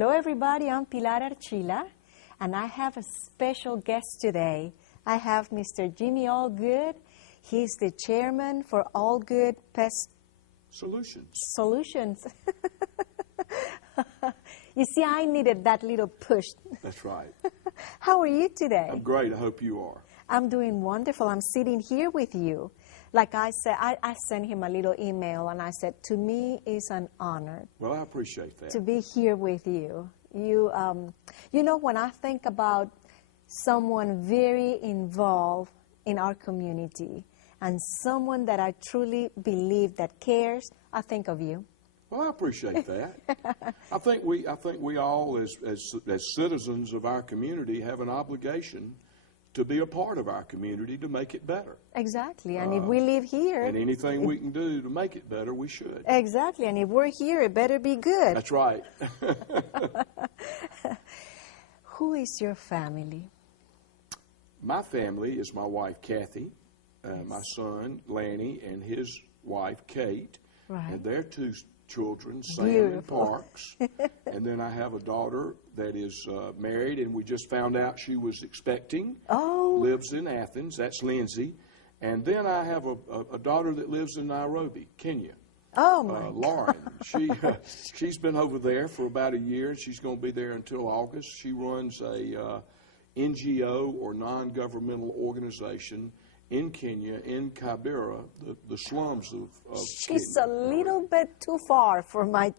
Hello, everybody. I'm Pilar Archila, and I have a special guest today. I have Mr. Jimmy Allgood. He's the chairman for Allgood Pest Solutions. You see, I needed that little push. That's right. How are you today? I'm great. I hope you are. I'm doing wonderful. I'm sitting here with you. Like I said, I sent him a little email, and I said, to me, it's an honor. Well, I appreciate that. To be here with you. You know, when I think about someone very involved in our community and someone that I truly believe that cares, I think of you. Well, I appreciate that. I think we all, as citizens of our community, have an obligation to be a part of our community to make it better. Exactly, and if we live here... And anything we can do to make it better, we should. Exactly, and if we're here, it better be good. That's right. Who is your family? My family is my wife, Kathy, my son, Lanny, and his wife, Kate, and their two children, Sam and Parks. And then I have a daughter that is married, and we just found out she was expecting. Oh. Lives in Athens. That's Lindsay. And then I have a daughter that lives in Nairobi, Kenya. Oh, my Lauren. She's been over there for about a year. She's going to be there until August. She runs a NGO or non-governmental organization in Kenya, in Kibera, the slums of She's Kenya. a little bit too far for my...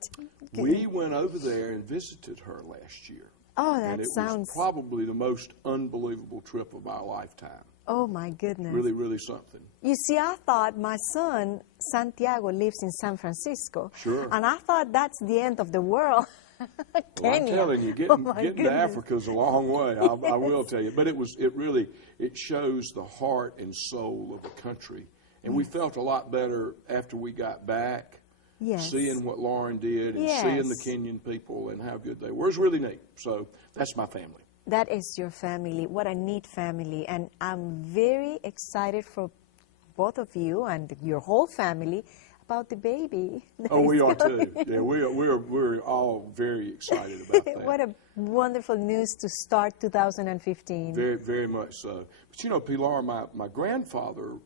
We went over there and visited her last year. Oh, that and it sounds... was probably the most unbelievable trip of our lifetime. Oh, my goodness. Really, really something. You see, I thought my son, Santiago, lives in San Francisco. Sure. And I thought that's the end of the world. Well, I'm telling you, getting to Africa is a long way. I will tell you, but it shows the heart and soul of the country, and we felt a lot better after we got back. Yes. Seeing what Lauren did and seeing the Kenyan people and how good they were. It was really neat. So that's my family. That is your family. What a neat family, and I'm very excited for both of you and your whole family about the baby. Oh, we are too. Yeah, we're all very excited about that. What a wonderful news to start 2015. Very, very much so. But you know, Pilar, my grandfather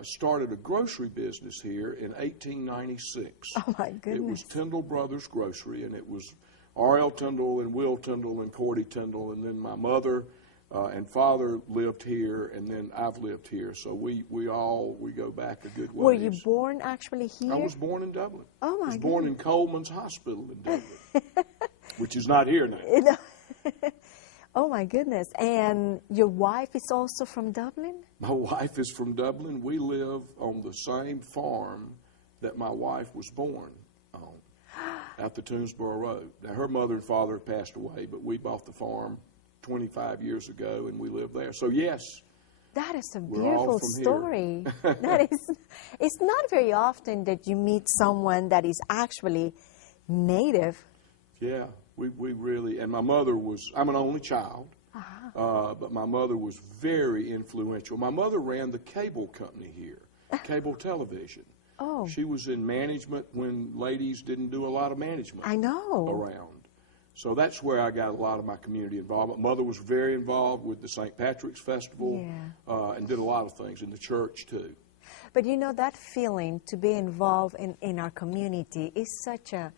started a grocery business here in 1896. Oh, my goodness. It was Tyndall Brothers Grocery, and it was R.L. Tyndall and Will Tyndall and Cordy Tyndall, and then my mother and father lived here, and then I've lived here. So we go back a good way. Were you born actually here? I was born in Dublin. Oh, my I was born in Coleman's Hospital in Dublin, which is not here now. Oh, my goodness. And your wife is also from Dublin? My wife is from Dublin. We live on the same farm that my wife was born on, out the Toonsboro Road. Now, her mother and father have passed away, but we bought the farm 25 years ago, and we live there. So, yes. That is a beautiful story. It's not very often that you meet someone that is actually native. Yeah, we really, and my mother was, I'm an only child, but my mother was very influential. My mother ran the cable company here, cable television. Oh. She was in management when ladies didn't do a lot of management around. So that's where I got a lot of my community involvement. Mother was very involved with the St. Patrick's Festival and did a lot of things in the church, too. But you know, that feeling to be involved in our community is such a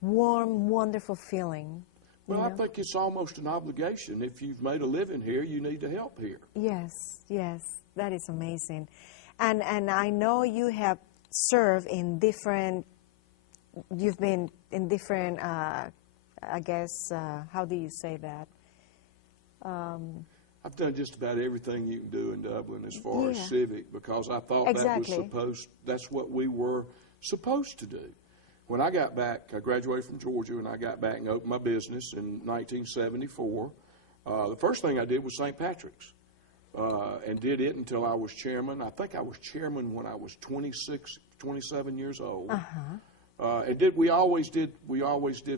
warm, wonderful feeling. Well, I think it's almost an obligation. If you've made a living here, you need to help here. Yes, yes. That is amazing. And I know you have served in different, you've been in different... I guess, how do you say that? I've done just about everything you can do in Dublin as far as civic, because I thought that's what we were supposed to do. When I got back, I graduated from Georgia, and I got back and opened my business in 1974. The first thing I did was St. Patrick's, and did it until I was chairman. I think I was chairman when I was 26, 27 years old. And we always did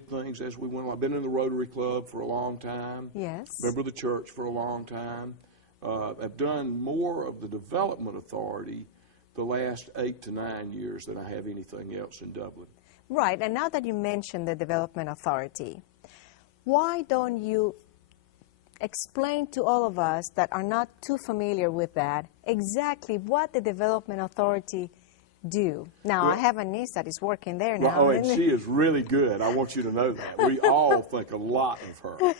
things as we went along. I've been in the Rotary Club for a long time. Yes. Member of the church for a long time. I've done more of the development authority the last 8 to 9 years than I have anything else in Dublin. Right, and now that you mentioned the Development Authority, why don't you explain to all of us that are not too familiar with that exactly what the Development Authority do? Now, well, I have a niece that is working there now. Well, and she is really good. I want you to know that. We all think a lot of her.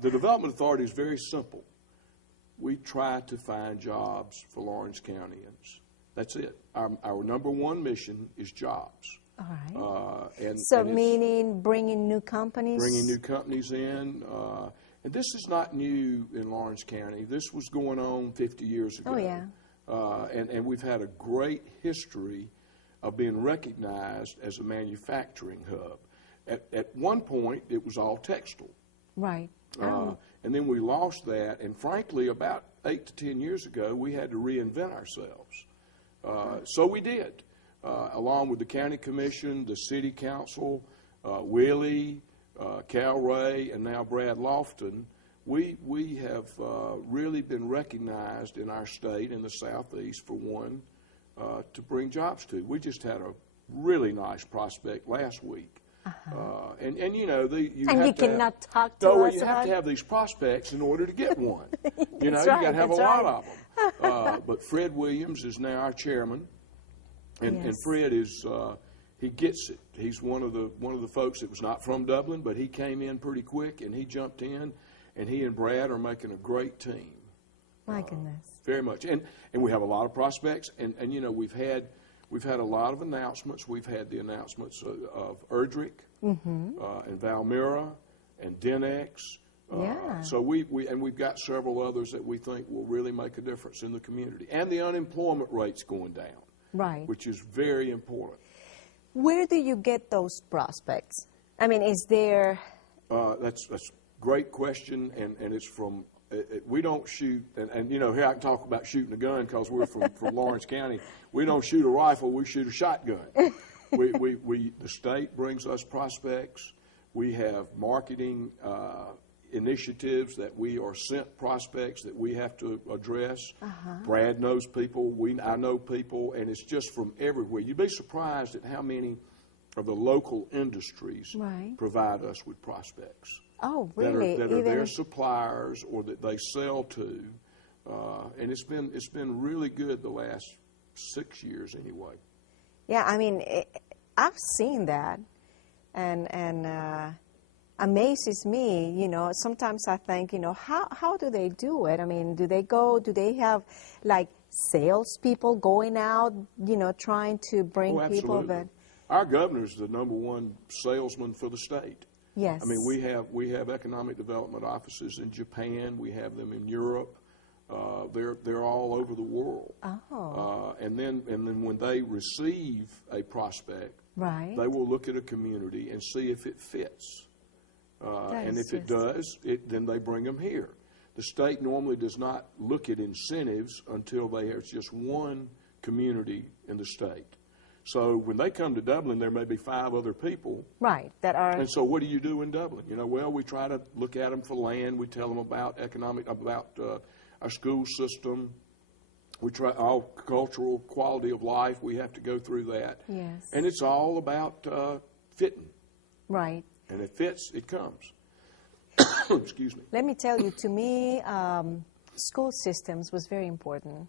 The Development Authority is very simple. We try to find jobs for Lawrence Countyans. That's it. Our number one mission is jobs. All right. So meaning bringing new companies? Bringing new companies in. And this is not new in Lawrence County. This was going on 50 years ago. Oh, yeah. And we've had a great history of being recognized as a manufacturing hub. At one point, it was all textile. Right. And then we lost that. And frankly, about 8 to 10 years ago, we had to reinvent ourselves. So we did, along with the county commission, the city council, Willie, Cal Ray, and now Brad Lofton. We have really been recognized in our state, in the Southeast, for one, to bring jobs to. We just had a really nice prospect last week. And you know, you cannot talk to us you have to have these prospects in order to get one. You know, right, you got to have a lot right. of them. But Fred Williams is now our chairman, and Fred is he gets it. He's one of the folks that was not from Dublin, but he came in pretty quick and he jumped in, and he and Brad are making a great team. My goodness. Very much, and we have a lot of prospects, and you know, we've had a lot of announcements. We've had the announcements of Erdrich and Valmira and Denex. So we've got several others that we think will really make a difference in the community. And the unemployment rate's going down, right, which is very important. Where do you get those prospects? I mean, is there... That's a great question, and it's from... we don't shoot, and you know, here I can talk about shooting a gun because we're from Lawrence County. We don't shoot a rifle, we shoot a shotgun. The state brings us prospects. We have marketing initiatives that we are sent prospects that we have to address. Brad knows people, I know people, and it's just from everywhere. You'd be surprised at how many of the local industries provide us with prospects. Oh, really? That are their suppliers or that they sell to, and it's been really good the last 6 years anyway. Yeah, I mean, I've seen that, and amazes me. You know, sometimes I think, you know, how do they do it? I mean, do they have like salespeople going out, you know, trying to bring people? But our governor's the #1 salesman for the state. Yes. I mean, we have economic development offices in Japan. We have them in Europe. They're all over the world. Oh. And then when they receive a prospect, they will look at a community and see if it fits. And if it does, then they bring them here. The state normally does not look at incentives until there's just one community in the state. So when they come to Dublin, there may be 5 other people. Right, that are... And so what do you do in Dublin? You know, well, we try to look at them for land. We tell them about our school system. We try all cultural quality of life. We have to go through that. Yes. And it's all about fitting. Right. And if it fits, it comes. Excuse me. Let me tell you, to me, school systems was very important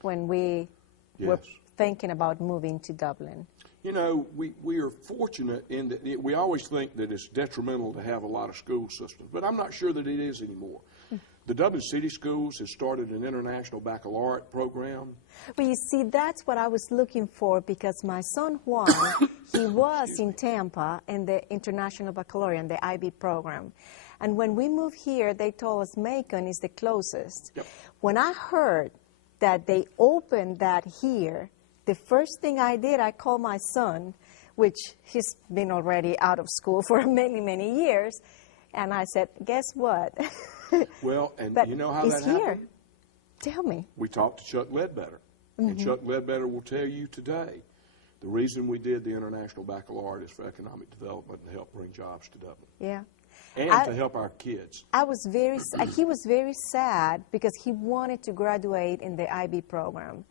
when we were thinking about moving to Dublin. You know, we are fortunate in that we always think that it's detrimental to have a lot of school systems, but I'm not sure that it is anymore. The Dublin City Schools has started an international baccalaureate program. Well, you see, that's what I was looking for, because my son Juan, he was in Tampa in the International Baccalaureate, the IB program. And when we moved here, they told us Macon is the closest. Yep. When I heard that they opened that here, the first thing I did, I called my son, which he's been already out of school for many, many years, and I said, guess what? Well, and but you know how it's that here. happened? Tell me. We talked to Chuck Ledbetter, and Chuck Ledbetter will tell you today the reason we did the International Baccalaureate is for economic development and to help bring jobs to Dublin. Yeah. And to help our kids. He was very sad because he wanted to graduate in the IB program.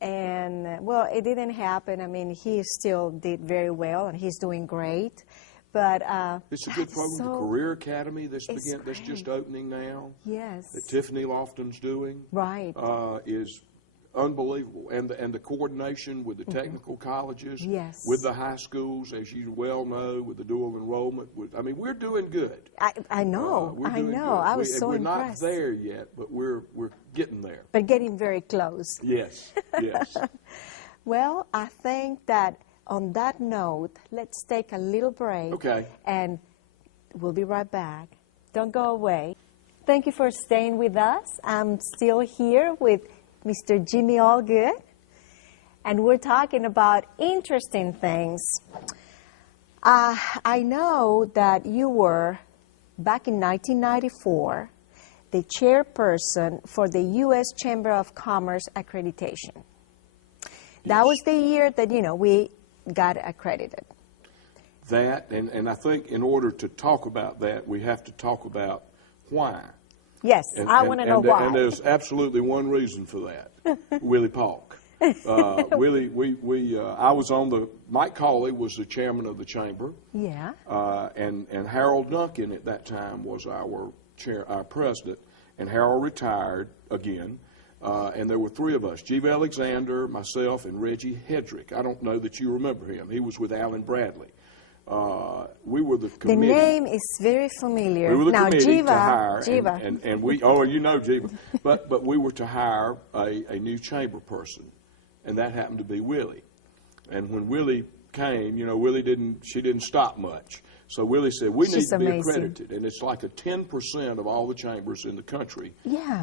And, well, it didn't happen. I mean, he still did very well, and he's doing great. But it's a good program. The Career Academy that's just opening now. Yes. That Tiffany Lofton's doing. Right. Is unbelievable, and the coordination with the technical colleges, yes, with the high schools, as you well know, with the dual enrollment. I mean, we're doing good. I know. I know. Good. I was so impressed. We're not there yet, but we're getting there. But getting very close. Yes. Yes. Well, I think that on that note, let's take a little break. Okay. And we'll be right back. Don't go away. Thank you for staying with us. I'm still here with Mr. Jimmy Allgood, and we're talking about interesting things. I know that you were, back in 1994, the chairperson for the U.S. Chamber of Commerce accreditation. Yes. That was the year that, we got accredited. That, and I think in order to talk about that, we have to talk about why. Yes, I want to know why. And there's absolutely one reason for that. Willie Polk. Willie, I was on Mike Cawley was the chairman of the chamber. Yeah. And Harold Duncan at that time was our president. And Harold retired again. And there were three of us, G.V. Alexander, myself, and Reggie Hedrick. I don't know that you remember him. He was with Alan Bradley. We were the committee. The name is very familiar. We were the committee to hire, Jiva. And we, you know Jiva, but we were to hire a new chamber person, and that happened to be Willie. And when Willie came, she didn't stop much. So Willie said, we need to be accredited. And it's like 10% of all the chambers in the country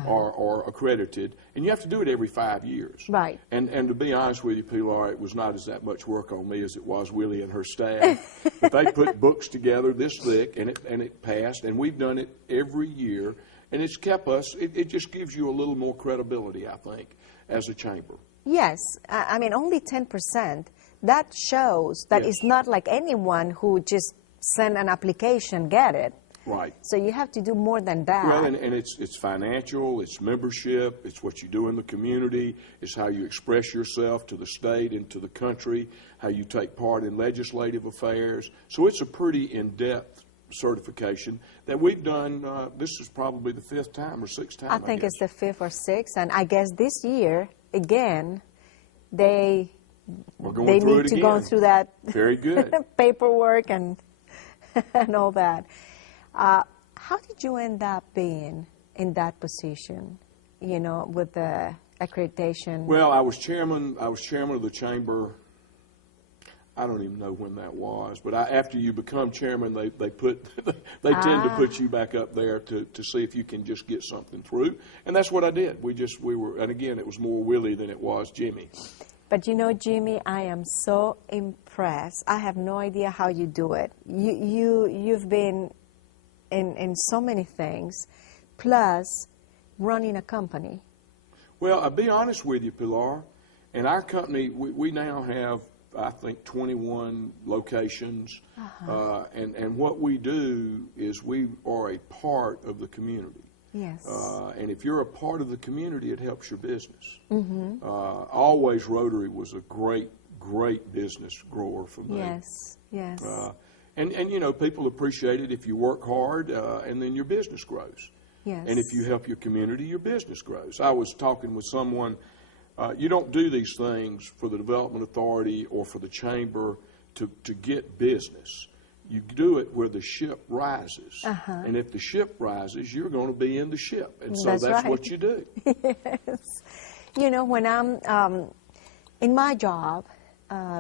are accredited. And you have to do it every 5 years. Right. And to be honest with you, Pilar, it was not as that much work on me as it was Willie and her staff. But they put books together this thick, and it passed. And we've done it every year. And it's kept us, it just gives you a little more credibility, I think, as a chamber. Yes. I mean, only 10%. That shows that it's not like anyone who just send an application, get it. Right. So you have to do more than that. Well, and it's financial, it's membership, it's what you do in the community, it's how you express yourself to the state and to the country, how you take part in legislative affairs. So it's a pretty in-depth certification that we've done. This is probably the 5th time or 6th time, I think it's the 5th or 6th, and I guess this year, again, they need to go through that very good paperwork and all that. How did you end up being in that position, with the accreditation? Well, I was chairman of the chamber. I don't even know when that was, but after you become chairman, they tend to put you back up there to see if you can just get something through, and that's what I did. We were, and again, it was more Willie than it was Jimmy. But Jimmy, I am so impressed. I have no idea how you do it. You've been in so many things, plus running a company. Well, I'll be honest with you, Pilar. In our company, we now have, I think, 21 locations. And what we do is we are a part of the community. Yes. And if you're a part of the community, it helps your business. Always Rotary was a great business grower for me. Yes, yes. And people appreciate it if you work hard, and then your business grows. Yes. And if you help your community, your business grows. I was talking with someone, you don't do these things for the Development Authority or for the Chamber to get business. You do it where the ship rises. And if the ship rises, you're going to be in the ship. And so that's what you do. Yes. When I'm in my job,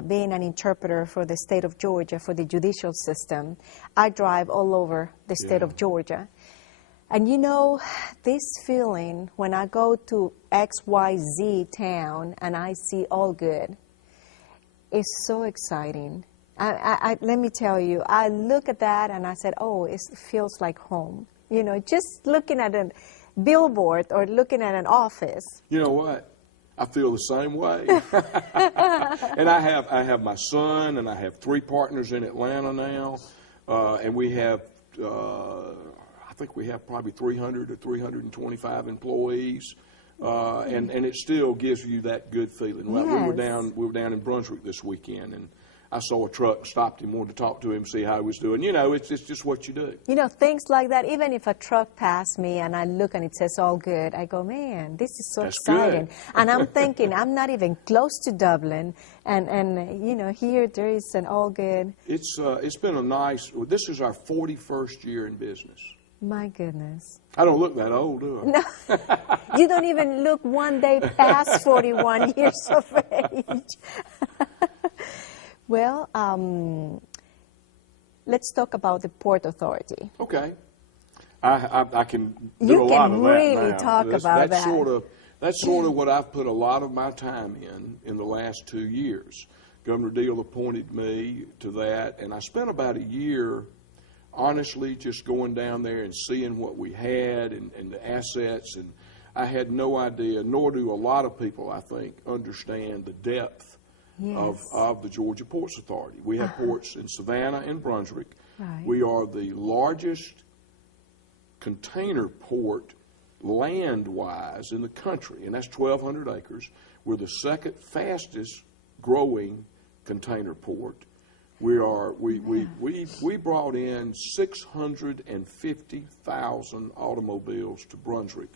being an interpreter for the state of Georgia, for the judicial system, I drive all over the state of Georgia. And this feeling when I go to XYZ town and I see Allgood is so exciting. Let me tell you, I look at that and I said, oh, it feels like home. Just looking at a billboard or looking at an office. You know what? I feel the same way. And I have my son, and I have 3 partners in Atlanta now, and we have, I think we have probably 300 or 325 employees. And it still gives you that good feeling. Right? Yes. We were down in Brunswick this weekend, and I saw a truck, stopped him, wanted to talk to him, see how he was doing. You know, it's just what you do. You know, things like that, even if a truck passed me and I look and it says Allgood, I go, man, this is so That's exciting. good. And I'm thinking, I'm not even close to Dublin. And you know, here there is an Allgood. It's been a nice, this is our 41st year in business. My goodness. I don't look that old, do I? No, you don't even look one day past 41 years of age. Well, let's talk about the Port Authority. Okay. I can do a lot of that now. You can really talk about that. That's sort of what I've put a lot of my time in the last 2 years. Governor Deal appointed me to that, and I spent about a year honestly just going down there and seeing what we had and the assets, and I had no idea, nor do a lot of people, I think, understand the depth of the Georgia Ports Authority. We have ports in Savannah and Brunswick. Right. We are the largest container port land-wise in the country, and that's 1,200 acres. We're the second fastest growing container port. We brought in 650,000 automobiles to Brunswick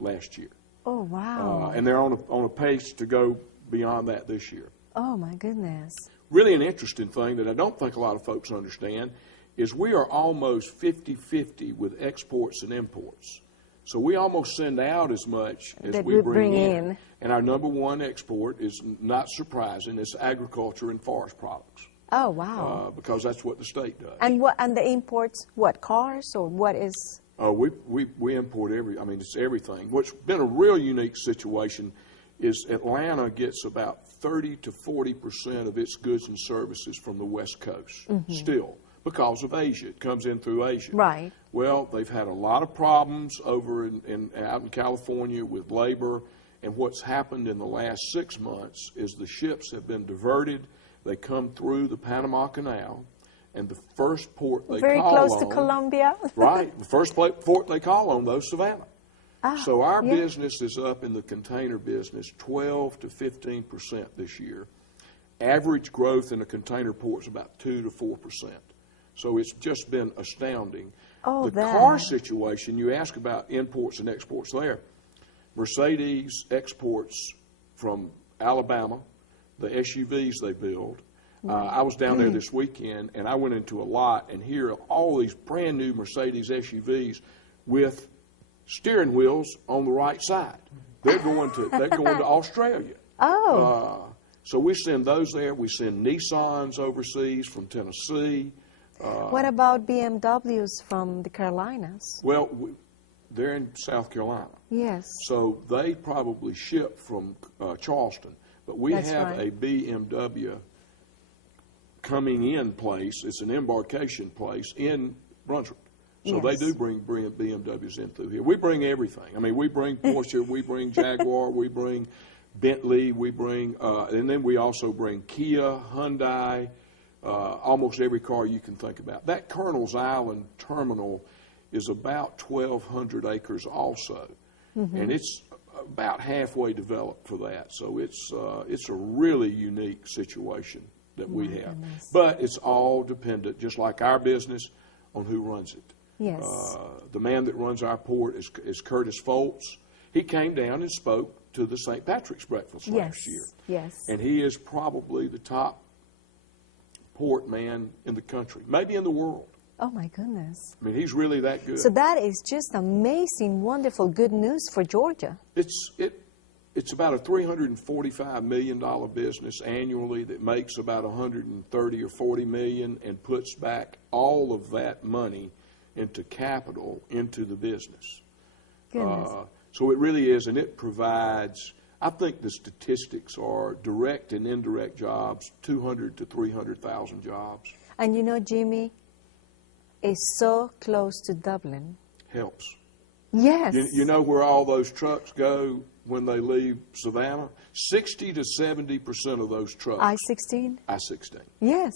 last year. Oh, wow. And they're on a pace to go beyond that this year. Oh, my goodness. Really an interesting thing that I don't think a lot of folks understand is we are almost 50-50 with exports and imports. So we almost send out as much as we bring in. And our number one export is, not surprising, it's agriculture and forest products. Oh, wow. Because that's what the state does. And the imports, what, cars or what is? We import it's everything. What's been a real unique situation is Atlanta gets about 30 to 40% of its goods and services from the West Coast still, because of Asia. It comes in through Asia. Right. Well, they've had a lot of problems over out in California with labor, and what's happened in the last 6 months is the ships have been diverted. They come through the Panama Canal, and the first port they call on... Very close to Colombia. Right. The first port they call on, though, Savannah. So our business is up in the container business 12 to 15% this year. Average growth in a container port is about 2 to 4%. So it's just been astounding. Oh, the car situation, you ask about imports and exports there. Mercedes exports from Alabama the SUVs they build. I was down there this weekend, and I went into a lot, and here are all these brand new Mercedes SUVs with steering wheels on the right side. They're going to Australia. Oh. So we send those there. We send Nissans overseas from Tennessee. What about BMWs from the Carolinas? Well, they're in South Carolina. Yes. So they probably ship from Charleston. But we have a BMW coming in place. It's an embarkation place in Brunswick. So they do bring BMWs in through here. We bring everything. I mean, we bring Porsche, we bring Jaguar, we bring Bentley, we bring, and then we also bring Kia, Hyundai, almost every car you can think about. That Colonel's Island terminal is about 1,200 acres also, and it's about halfway developed for that. So it's a really unique situation that we have. Goodness. But it's all dependent, just like our business, on who runs it. Yes. The man that runs our port is Curtis Foltz. He came down and spoke to the St. Patrick's Breakfast last year. Yes. And he is probably the top port man in the country, maybe in the world. Oh, my goodness. I mean, he's really that good. So that is just amazing, wonderful, good news for Georgia. It's about a $345 million business annually that makes about $130 or $40 million and puts back all of that money into capital into the business. Goodness. So it really is, and it provides, I think the statistics are direct and indirect jobs, 200 to 300,000 jobs. And you know, Jimmy is so close to Dublin. Helps. Yes. You know where all those trucks go when they leave Savannah? 60 to 70% of those trucks. I-16? I-16. Yes.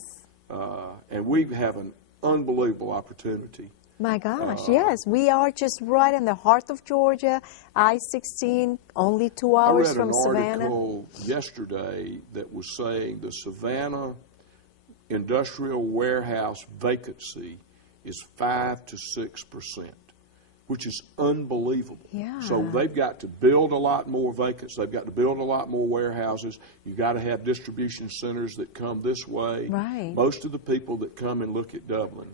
And we have an unbelievable opportunity. My gosh, yes. We are just right in the heart of Georgia. I-16, only 2 hours from Savannah. I read an article yesterday that was saying the Savannah industrial warehouse vacancy is 5 to 6%, which is unbelievable. Yeah. So they've got to build a lot more vacancies. They've got to build a lot more warehouses. You've got to have distribution centers that come this way. Right. Most of the people that come and look at Dublin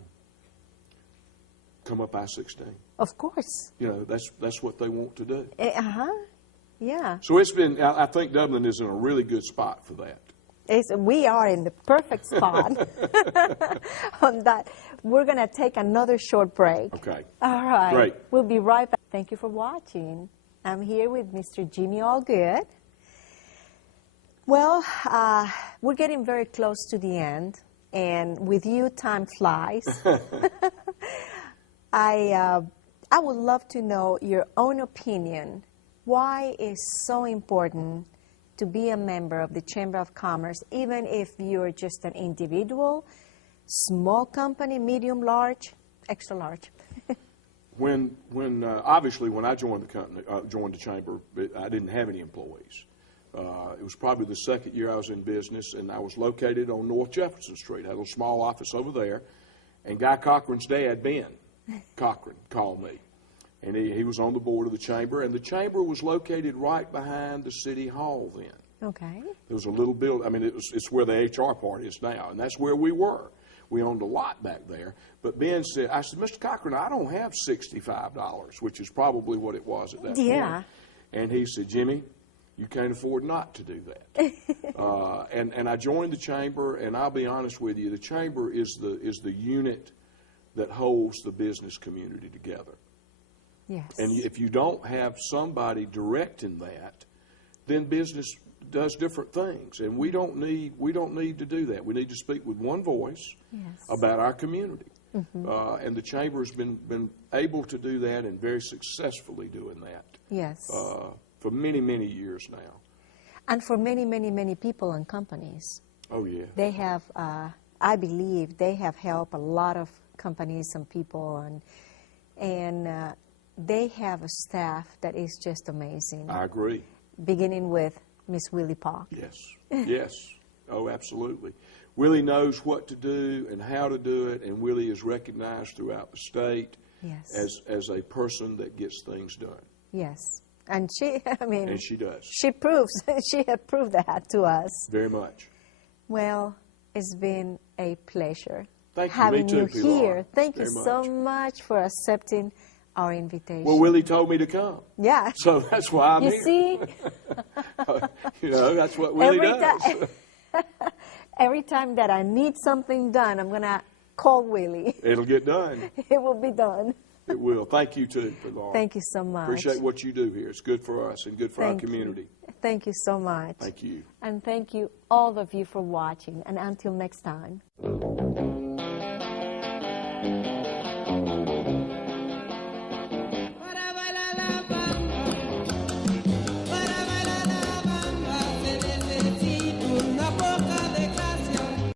come up I-16. Of course. You know, that's what they want to do. Yeah. So it's been, I think Dublin is in a really good spot for that. We are in the perfect spot on that. We're going to take another short break. Okay. All right. Great. We'll be right back. Thank you for watching. I'm here with Mr. Jimmy Allgood. Well, we're getting very close to the end, and with you, time flies. I would love to know your own opinion. Why is so important to be a member of the Chamber of Commerce, even if you're just an individual, small company, medium, large, extra large? Obviously, when I joined the company, joined the chamber, I didn't have any employees. It was probably the second year I was in business, and I was located on North Jefferson Street. I had a little small office over there, and Guy Cochran's dad, Ben Cochran, called me. And he was on the board of the chamber, and the chamber was located right behind the city hall then. Okay. There was a little building. I mean, it's where the HR part is now, and that's where we were. We owned a lot back there. But Ben said, I said, Mr. Cochran, I don't have $65, which is probably what it was at that point. And he said, Jimmy, you can't afford not to do that. And I joined the chamber, and I'll be honest with you, the chamber is the unit that holds the business community together. Yes. And if you don't have somebody directing that, then business does different things, and we don't need to do that. We need to speak with one voice about our community, and the chamber has been able to do that and very successfully doing that. Yes. For many years now. And for many people and companies. Oh yeah. They have, I believe, they have helped a lot of companies and people, and they have a staff that is just amazing. I agree. Beginning with Miss Willie Park. Yes, yes. Oh, absolutely. Willie knows what to do and how to do it, and Willie is recognized throughout the state as a person that gets things done. Yes. And she, I mean... And she does. She has proved that to us. Very much. Well, it's been a pleasure having you here. Thank you very so much for accepting our invitation. Well, Willie told me to come. Yeah. So that's why I'm here. You see? You know, that's what Willie does. Every time that I need something done, I'm going to call Willie. It'll get done. It will be done. It will. Thank you, too, Laura. Thank you so much. Appreciate what you do here. It's good for us and good for our community. Thank you so much. Thank you. And thank you, all of you, for watching. And until next time.